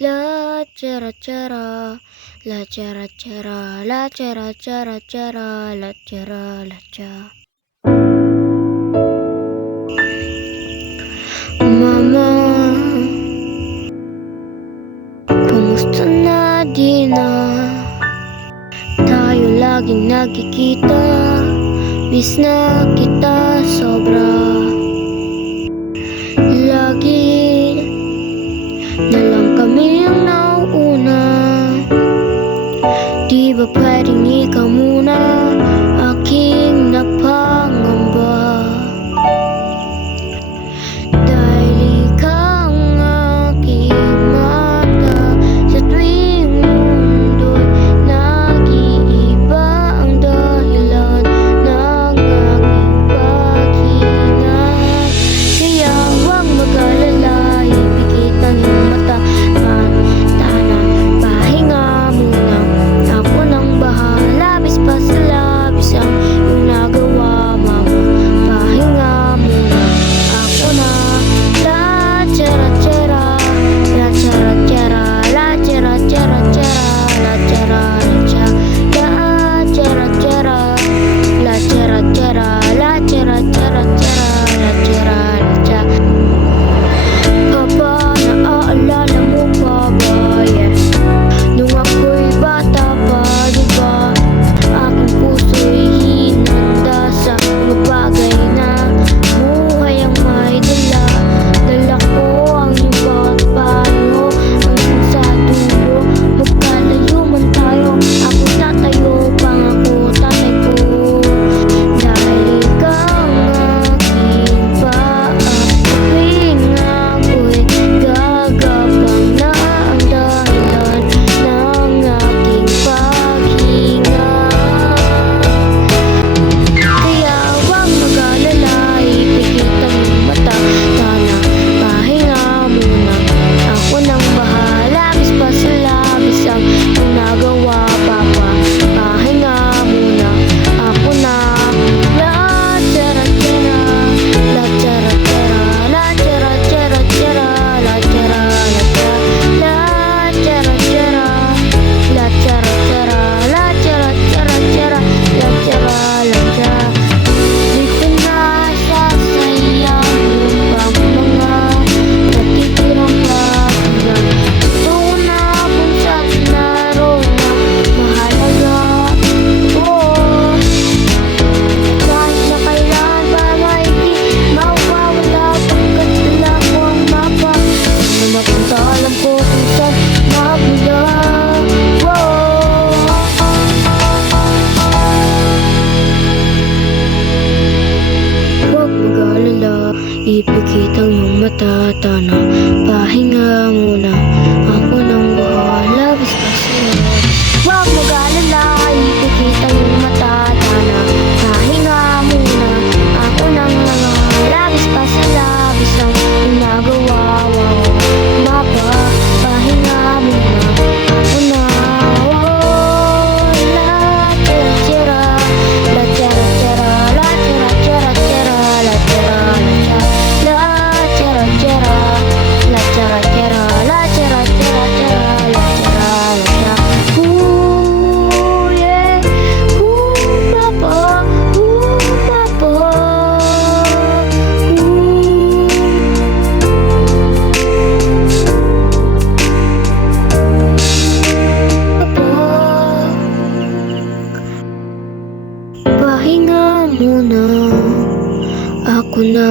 La chera chera, la chera chera, la chera chera chera, la chera la cha. Mama, kumusta na di na tayo laging nagkikita? Miss na kita sobra. Lagi na lang kami ang nauuna. Di ba pwedeng ikaw muna aking napangamba? Dahil ikaw ang aking mata sa tuwing mundo'y nag-iiba ang dahilan ng aking paghinga. Kaya huwag mag-alala, ipikit ang iyong mata. Tana, pahinga muna, ako nang bahala. Labis pa sa labis ang iyong nagawa, mama. Pahinga muna, ako na. La chera chera, la chera chera, la chera chera chera, la chera la cha. La chera chera, la chera chera, la chera chera chera, la chera la cha. Papa, naaalala mo pa ba? Yeah. Nung ako'y bata pa, di ba? Aking puso'y hinanda sa mga bagay na buhay ang may dala. Dala ko ang iyong bawat payo, hanggang sa dulo. Magkalayo man tayo, ako tatayo, pangako tatay ko. Dahil ikaw ang aking paapawing, ako'y gagapang na ang dahilan ng aking paghinga. Kaya huwag mag-alala, ipikit ang iyong mata. Tana, pahinga muna, ako nang bahala. Labis pa sa labis ang iyong nagawa, papa. Pahinga muna, ako na. La chera chera, la chera chera, la chera chera chera, la chera la cha. La chera chera, la chera chera, la chera chera chera, la chera la cha. Dito na siya sa iyang lupang mga natitirang pakinggan. Gusto ko na kung saan naroon na mahalaga. Oo, kahit na kailan pa may di mawawala, pagkat dala ko ang mapa. Kung napunta, alam ko kung saan mabula. Huwag mag-alala, ipikit ang iyong mata. Tana, pahinga muna, ako nang bahala. Labis pa sa labis. Huwag mag-alala, ipikit ang iyong mata. Tana, pahinga muna, ako nang labis pa sa labis ang iyong nagawa. Mapa, pahinga muna, ako na. La chera chera, la chera chera, la chera chera chera, la chera la cha. La chera chera, la chera chera, la chera chera chera, la chera la cha. Ooh yeah, ooh papa, papa. Pahinga muna, ako na.